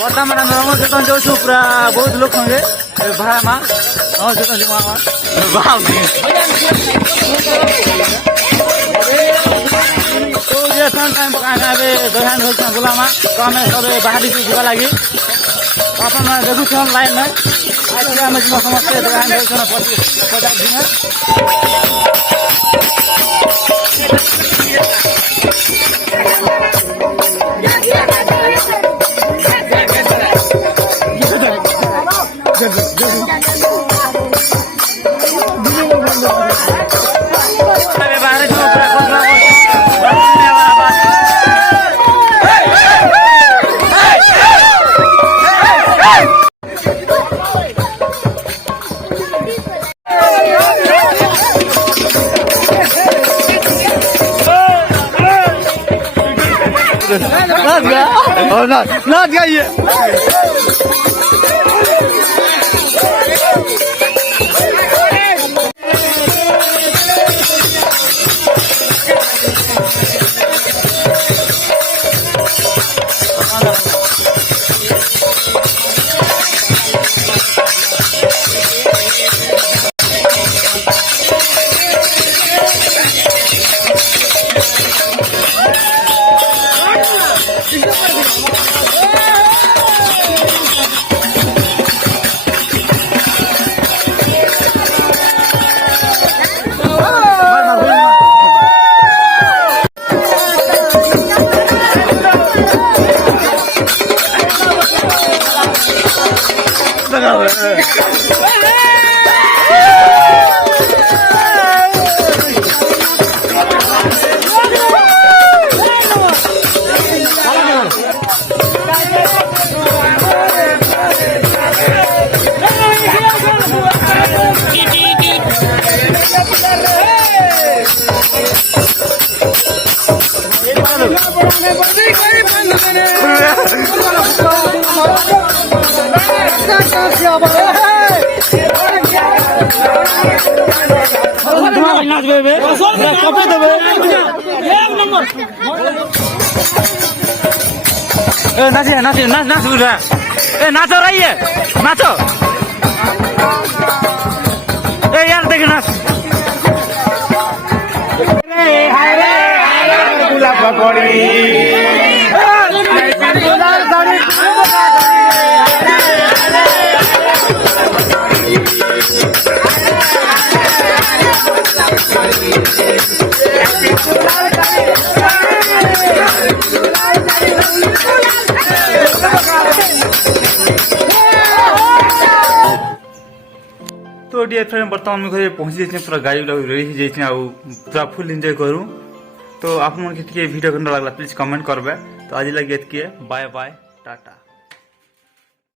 ବର୍ତ୍ତମାନ ନରମ ସେତନ ଯାଉଛୁ ପୁରା ବହୁତ ଲୋକ ସଙ୍ଗେ ଭାଇ ମା ହଁ ସେତନ ଯିମା ଏବେ ଦହିହାଣ୍ଡ ହଉଛନ୍ ବୁଲାମା ତ ଆମେ ସବେ ବାହାରିଛୁ ଯିବା ଲାଗି ଆପଣମାନେ ଦେଖୁଛନ୍ ଲାଇନ୍ ଆଜି ଆମେ ଯିବା ସମସ୍ତେ ଦହିହାଣ୍ଡ ହଉଛନ୍ 50 ଦିନ नाच गाइए नाचिए नाचिए नाच नाच नाचो रही है नाचो यार देख नाच तो डियर फ्रेंड बर्तमान मैं घर पहुंची जाइए पूरा गाड़ी रेडी हो जाइए पूरा फुल एंजॉय करूँ तो आप वीडियो लगला प्लीज कमेंट करबे तो आज लगे बाय बाय टाटा।